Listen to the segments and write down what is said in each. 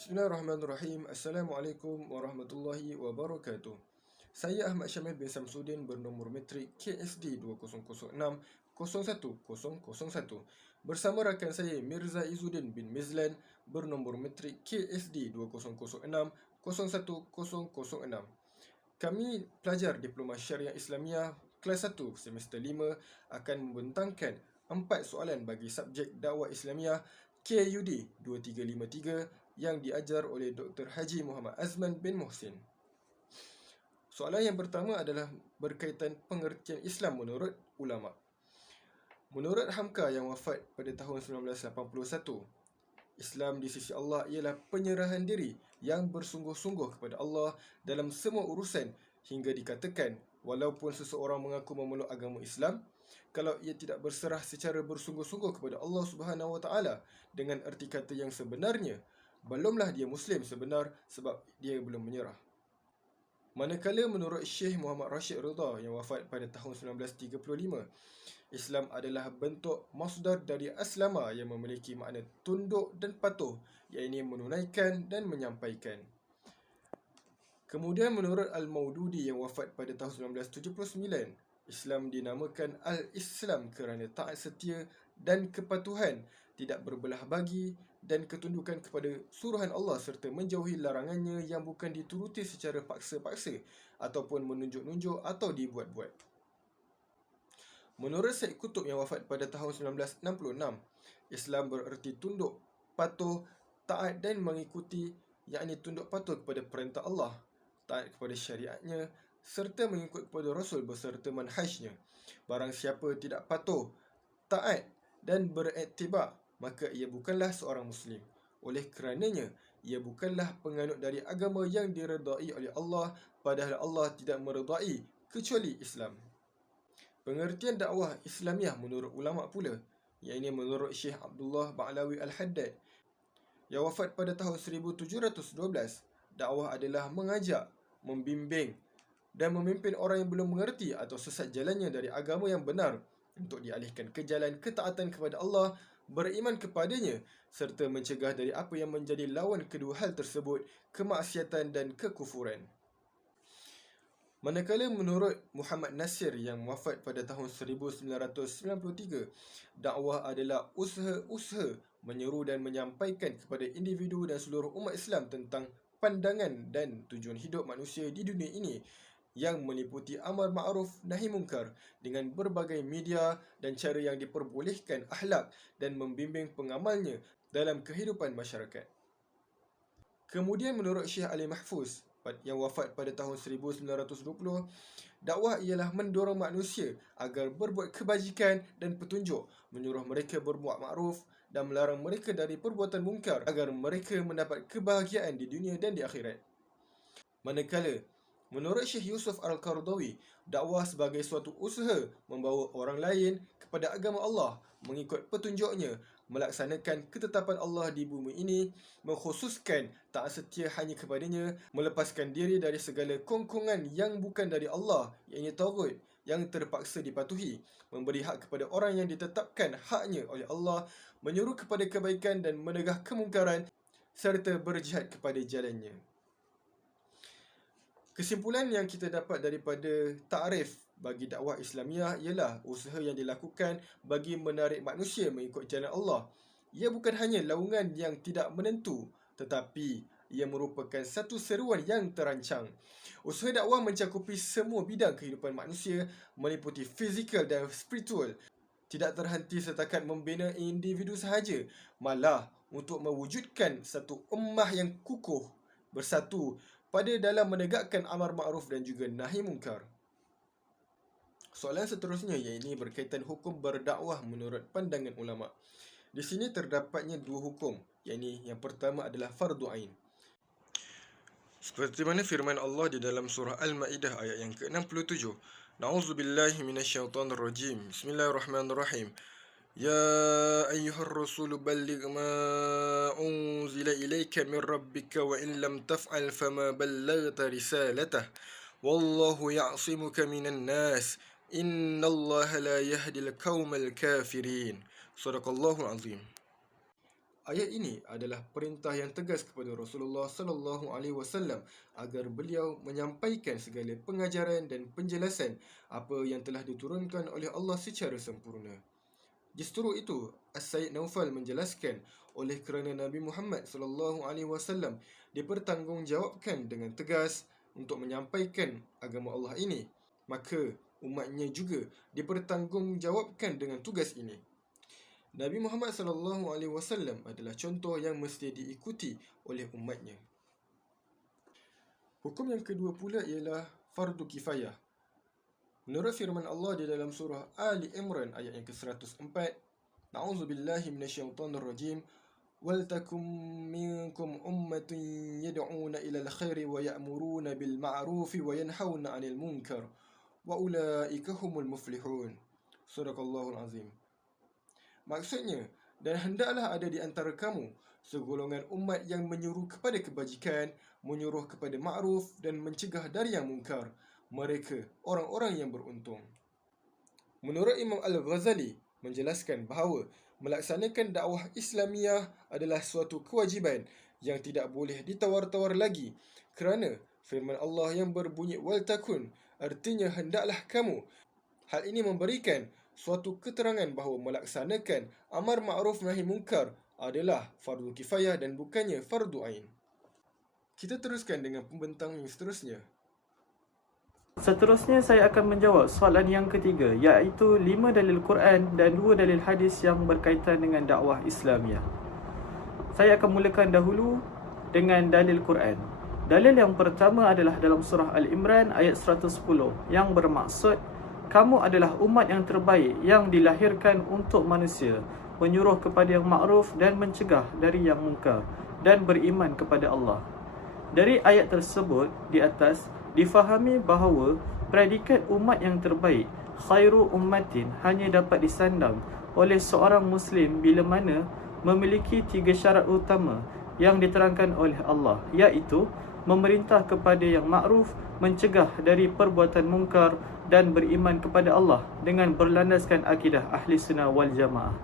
Bismillahirrahmanirrahim. Assalamualaikum warahmatullahi wabarakatuh. Saya Ahmad Syamil bin Samsudin bernomor metrik KSD 2006-01-001 bersama rakan saya Mirza Izzuddin bin Mizlan bernomor metrik KSD 2006-01-006. Kami pelajar Diploma Syariah Islamiah kelas 1 semester 5 akan membentangkan 4 soalan bagi subjek dakwah Islamiah KUD 2353 yang diajar oleh Dr. Haji Muhammad Azman bin Muhsin. Soalan yang pertama adalah berkaitan pengertian Islam menurut ulama. Menurut Hamka yang wafat pada tahun 1981, Islam di sisi Allah ialah penyerahan diri yang bersungguh-sungguh kepada Allah dalam semua urusan, hingga dikatakan walaupun seseorang mengaku memeluk agama Islam, kalau ia tidak berserah secara bersungguh-sungguh kepada Allah Subhanahu Wa Taala dengan erti kata yang sebenarnya, belumlah dia Muslim sebenar sebab dia belum menyerah. Manakala menurut Syekh Muhammad Rashid Ridha yang wafat pada tahun 1935, Islam adalah bentuk masdar dari aslama yang memiliki makna tunduk dan patuh, iaitu menunaikan dan menyampaikan. Kemudian menurut Al-Maududi yang wafat pada tahun 1979, Islam dinamakan Al-Islam kerana taat setia dan kepatuhan, tidak berbelah bagi dan ketundukan kepada suruhan Allah serta menjauhi larangannya yang bukan dituruti secara paksa-paksa ataupun menunjuk-nunjuk atau dibuat-buat. Menurut Syed Qutb yang wafat pada tahun 1966, Islam bererti tunduk, patuh, taat dan mengikuti, yakni tunduk patuh kepada perintah Allah, taat kepada syariatnya serta mengikut kepada Rasul beserta manhajnya. Barang siapa tidak patuh, taat dan berektibar, maka ia bukanlah seorang Muslim. Oleh kerananya, ia bukanlah penganut dari agama yang diredai oleh Allah, padahal Allah tidak meredai kecuali Islam. Pengertian dakwah Islamiah menurut ulama pula, iaitu menurut Syekh Abdullah Ba'lawi Al-Haddad yang wafat pada tahun 1712, dakwah adalah mengajak, membimbing dan memimpin orang yang belum mengerti atau sesat jalannya dari agama yang benar untuk dialihkan ke jalan ketaatan kepada Allah, beriman kepadanya serta mencegah dari apa yang menjadi lawan kedua hal tersebut, kemaksiatan dan kekufuran. Manakala menurut Muhammad Nasir yang wafat pada tahun 1993, dakwah adalah usaha-usaha menyeru dan menyampaikan kepada individu dan seluruh umat Islam tentang pandangan dan tujuan hidup manusia di dunia ini yang meliputi amar ma'ruf nahi mungkar dengan berbagai media dan cara yang diperbolehkan akhlak dan membimbing pengamalnya dalam kehidupan masyarakat. Kemudian menurut Syekh Ali Mahfuz yang wafat pada tahun 1920, dakwah ialah mendorong manusia agar berbuat kebajikan dan petunjuk, menyuruh mereka berbuat makruf dan melarang mereka dari perbuatan mungkar agar mereka mendapat kebahagiaan di dunia dan di akhirat. Manakala menurut Syekh Yusuf Al-Qaradawi, dakwah sebagai suatu usaha membawa orang lain kepada agama Allah, mengikut petunjuknya, melaksanakan ketetapan Allah di bumi ini, mengkhususkan taat setia hanya kepadanya, melepaskan diri dari segala kongkongan yang bukan dari Allah, iaitu taghut, yang terpaksa dipatuhi, memberi hak kepada orang yang ditetapkan haknya oleh Allah, menyuruh kepada kebaikan dan menegah kemungkaran, serta berjihad kepada jalannya. Kesimpulan yang kita dapat daripada takrif bagi dakwah Islamiah ialah usaha yang dilakukan bagi menarik manusia mengikut jalan Allah. Ia bukan hanya laungan yang tidak menentu, tetapi ia merupakan satu seruan yang terancang. Usaha dakwah mencakupi semua bidang kehidupan manusia, meliputi fizikal dan spiritual. Tidak terhenti setakat membina individu sahaja, malah untuk mewujudkan satu ummah yang kukuh, bersatu pada dalam menegakkan amar ma'ruf dan juga nahi mungkar. Soalan seterusnya iaitu berkaitan hukum berdakwah menurut pandangan ulama. Di sini terdapatnya dua hukum, iaitu yang pertama adalah fardu ain. Seperti mana firman Allah di dalam surah Al-Maidah ayat yang ke-67. Na'udzubillahi minasyaitonirrajim. Bismillahirrahmanirrahim. يا أيها الرسول بلغ ما أنزل إليك من ربك وإن لم تفعل فما بلغت رسالته والله يعصمك من الناس إن الله لا يهدي القوم الكافرين. صدق الله العظيم. Ayat ini adalah perintah yang tegas kepada Rasulullah sallallahu alaihi wasallam agar beliau menyampaikan segala pengajaran dan penjelasan apa yang telah diturunkan oleh Allah secara sempurna. Justru itu, As-Sayyid Naufal menjelaskan, oleh kerana Nabi Muhammad sallallahu alaihi wasallam dipertanggungjawabkan dengan tegas untuk menyampaikan agama Allah ini, maka umatnya juga dipertanggungjawabkan dengan tugas ini. Nabi Muhammad sallallahu alaihi wasallam adalah contoh yang mesti diikuti oleh umatnya. Hukum yang kedua pula ialah fardu kifayah. Menurut firman Allah di dalam surah Ali Imran ayat yang ke-104, A'udzubillahi minasyaitonirrajim, "Waltakum minkum ummatun yad'una ilal khairi wa ya'muruna bil ma'rufi wa yanhauna 'anil munkar wa ulaika humul muflihun." Sadaqallahul azim. Maksudnya, dan hendaklah ada di antara kamu segolongan umat yang menyuruh kepada kebajikan, menyuruh kepada ma'ruf dan mencegah dari yang mungkar. Mereka orang-orang yang beruntung. Menurut Imam Al-Ghazali menjelaskan bahawa melaksanakan dakwah Islamiah adalah suatu kewajiban yang tidak boleh ditawar-tawar lagi, kerana firman Allah yang berbunyi waltakun artinya hendaklah kamu. Hal ini memberikan suatu keterangan bahawa melaksanakan amar ma'ruf nahi munkar adalah fardu kifayah dan bukannya fardu ain. Kita teruskan dengan pembentang yang seterusnya. Seterusnya saya akan menjawab soalan yang ketiga, iaitu 5 dalil Quran dan 2 dalil hadis yang berkaitan dengan dakwah Islamiah. Saya akan mulakan dahulu dengan dalil Quran. Dalil yang pertama adalah dalam surah Al-Imran ayat 110 yang bermaksud, kamu adalah umat yang terbaik yang dilahirkan untuk manusia, menyuruh kepada yang ma'ruf dan mencegah dari yang mungkar, dan beriman kepada Allah. Dari ayat tersebut di atas, difahami bahawa predikat umat yang terbaik, khairu ummatin, hanya dapat disandang oleh seorang Muslim bila mana memiliki 3 syarat utama yang diterangkan oleh Allah, iaitu memerintah kepada yang ma'ruf, mencegah dari perbuatan mungkar, dan beriman kepada Allah dengan berlandaskan akidah Ahli Sunnah wal Jamaah.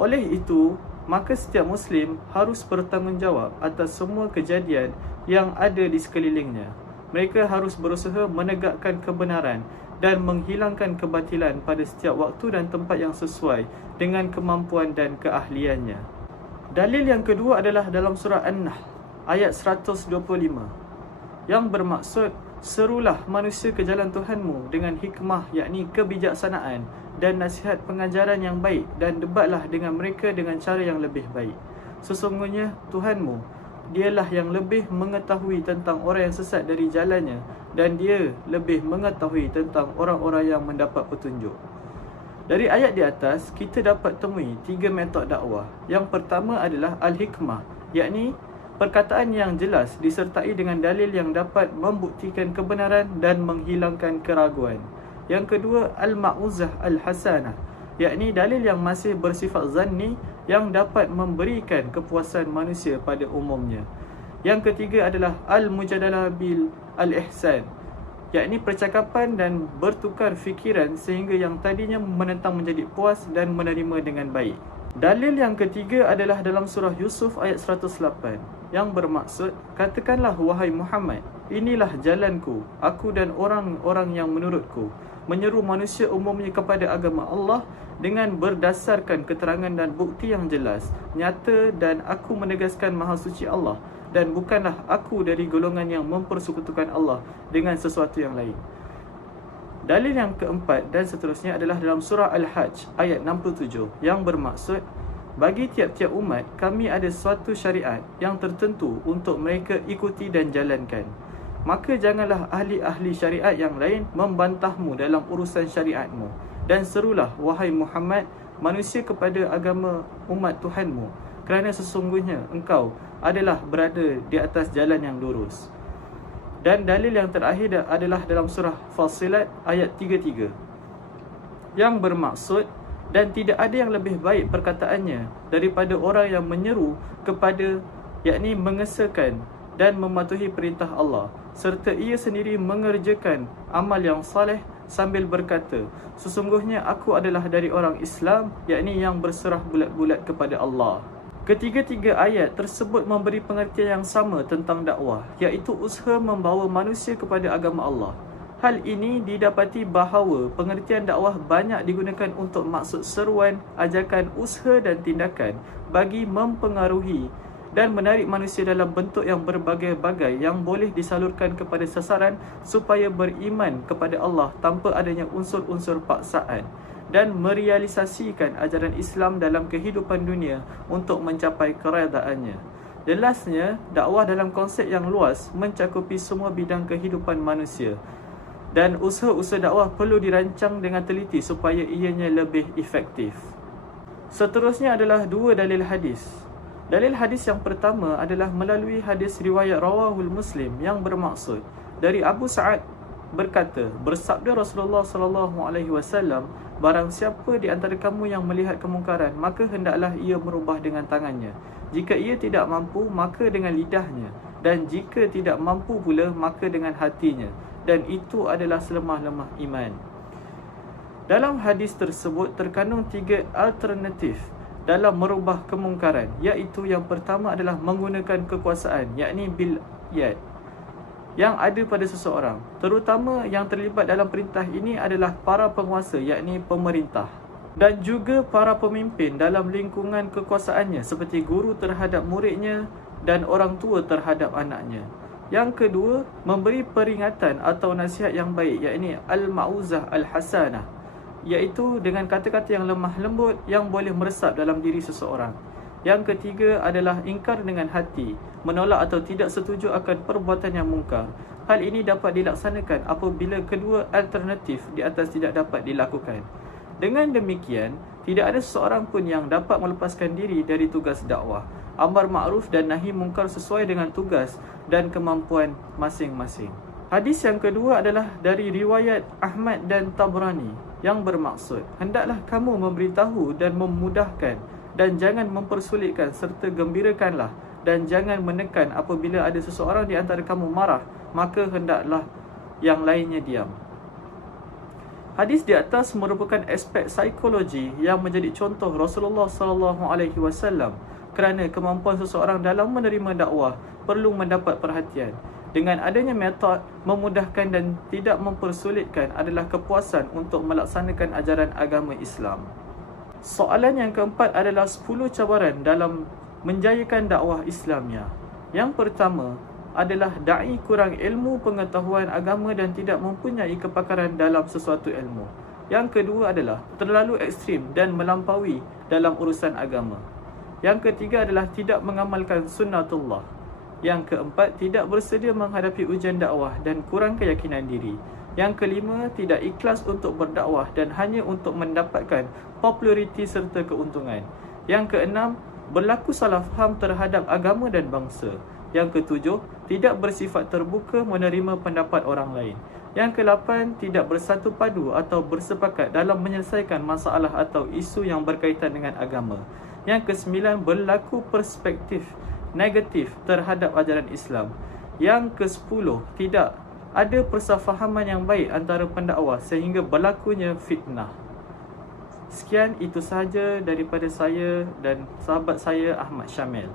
Oleh itu, maka setiap Muslim harus bertanggungjawab atas semua kejadian yang ada di sekelilingnya. Mereka harus berusaha menegakkan kebenaran dan menghilangkan kebatilan pada setiap waktu dan tempat yang sesuai dengan kemampuan dan keahliannya. Dalil yang kedua adalah dalam surah An-Nahl ayat 125 yang bermaksud, serulah manusia ke jalan Tuhanmu dengan hikmah, yakni kebijaksanaan dan nasihat pengajaran yang baik, dan debatlah dengan mereka dengan cara yang lebih baik. Sesungguhnya Tuhanmu, dialah yang lebih mengetahui tentang orang yang sesat dari jalannya, dan dia lebih mengetahui tentang orang-orang yang mendapat petunjuk. Dari ayat di atas, kita dapat temui 3 metod dakwah. Yang pertama adalah al-hikmah, yakni perkataan yang jelas disertai dengan dalil yang dapat membuktikan kebenaran dan menghilangkan keraguan. Yang kedua, al-ma'uzah al-hasanah, yakni dalil yang masih bersifat zanni yang dapat memberikan kepuasan manusia pada umumnya. Yang ketiga adalah al-mujadalah bil al-ihsan, yakni percakapan dan bertukar fikiran sehingga yang tadinya menentang menjadi puas dan menerima dengan baik. Dalil yang ketiga adalah dalam surah Yusuf ayat 108 yang bermaksud, katakanlah wahai Muhammad, inilah jalanku, aku dan orang-orang yang menurutku, menyeru manusia umumnya kepada agama Allah dengan berdasarkan keterangan dan bukti yang jelas, nyata, dan aku menegaskan Maha Suci Allah, dan bukanlah aku dari golongan yang mempersekutukan Allah dengan sesuatu yang lain. Dalil yang keempat dan seterusnya adalah dalam surah Al-Hajj ayat 67 yang bermaksud, bagi tiap-tiap umat kami ada suatu syariat yang tertentu untuk mereka ikuti dan jalankan. Maka janganlah ahli-ahli syariat yang lain membantahmu dalam urusan syariatmu, dan serulah wahai Muhammad manusia kepada agama umat Tuhanmu, kerana sesungguhnya engkau adalah berada di atas jalan yang lurus. Dan dalil yang terakhir adalah dalam surah Fasilat ayat 33 yang bermaksud, dan tidak ada yang lebih baik perkataannya daripada orang yang menyeru kepada, yakni mengesahkan dan mematuhi perintah Allah, serta ia sendiri mengerjakan amal yang saleh sambil berkata, sesungguhnya aku adalah dari orang Islam, yakni yang berserah bulat-bulat kepada Allah. Ketiga-tiga ayat tersebut memberi pengertian yang sama tentang dakwah, iaitu usaha membawa manusia kepada agama Allah. Hal ini didapati bahawa pengertian dakwah banyak digunakan untuk maksud seruan, ajakan, usaha dan tindakan bagi mempengaruhi dan menarik manusia dalam bentuk yang berbagai-bagai yang boleh disalurkan kepada sasaran supaya beriman kepada Allah tanpa adanya unsur-unsur paksaan, dan merealisasikan ajaran Islam dalam kehidupan dunia untuk mencapai keredaannya. Jelasnya, dakwah dalam konsep yang luas mencakupi semua bidang kehidupan manusia, dan usaha-usaha dakwah perlu dirancang dengan teliti supaya ianya lebih efektif. Seterusnya adalah dua dalil hadis. Dalil hadis yang pertama adalah melalui hadis riwayat Rawahul Muslim yang bermaksud dari Abu Sa'ad berkata, bersabda Rasulullah SAW, barang siapa di antara kamu yang melihat kemungkaran, maka hendaklah ia merubah dengan tangannya. Jika ia tidak mampu, maka dengan lidahnya, dan jika tidak mampu pula, maka dengan hatinya, dan itu adalah selemah-lemah iman. Dalam hadis tersebut terkandung 3 alternatif dalam merubah kemungkaran, iaitu yang pertama adalah menggunakan kekuasaan, yakni bil yad, yang ada pada seseorang. Terutama yang terlibat dalam perintah ini adalah para penguasa, yakni pemerintah, dan juga para pemimpin dalam lingkungan kekuasaannya seperti guru terhadap muridnya dan orang tua terhadap anaknya. Yang kedua, memberi peringatan atau nasihat yang baik, yakni al-ma'uzah al-hasanah, iaitu dengan kata-kata yang lemah lembut yang boleh meresap dalam diri seseorang. Yang ketiga adalah ingkar dengan hati, menolak atau tidak setuju akan perbuatan yang mungkar. Hal ini dapat dilaksanakan apabila kedua alternatif di atas tidak dapat dilakukan. Dengan demikian, tidak ada seseorang pun yang dapat melepaskan diri dari tugas dakwah. Amar ma'ruf dan nahi mungkar sesuai dengan tugas dan kemampuan masing-masing. Hadis yang kedua adalah dari riwayat Ahmad dan Tabrani yang bermaksud, hendaklah kamu memberitahu dan memudahkan, dan jangan mempersulitkan, serta gembirakanlah dan jangan menekan. Apabila ada seseorang di antara kamu marah, maka hendaklah yang lainnya diam. Hadis di atas merupakan aspek psikologi yang menjadi contoh Rasulullah SAW kerana kemampuan seseorang dalam menerima dakwah perlu mendapat perhatian. Dengan adanya metod memudahkan dan tidak mempersulitkan adalah kepuasan untuk melaksanakan ajaran agama Islam. Soalan yang keempat adalah 10 cabaran dalam menjayakan dakwah Islamnya. Yang pertama adalah da'i kurang ilmu pengetahuan agama dan tidak mempunyai kepakaran dalam sesuatu ilmu. Yang kedua adalah terlalu ekstrim dan melampaui dalam urusan agama. Yang ketiga adalah tidak mengamalkan sunnatullah. Yang keempat, tidak bersedia menghadapi ujian dakwah dan kurang keyakinan diri. Yang kelima, tidak ikhlas untuk berdakwah dan hanya untuk mendapatkan populariti serta keuntungan. Yang keenam, berlaku salah faham terhadap agama dan bangsa. Yang ketujuh, tidak bersifat terbuka menerima pendapat orang lain. Yang ke-8, tidak bersatu padu atau bersepakat dalam menyelesaikan masalah atau isu yang berkaitan dengan agama. Yang ke-9, berlaku perspektif negatif terhadap ajaran Islam. Yang ke-10, tidak ada persefahaman yang baik antara pendakwah sehingga berlakunya fitnah. Sekian, itu sahaja daripada saya dan sahabat saya Ahmad Syamil.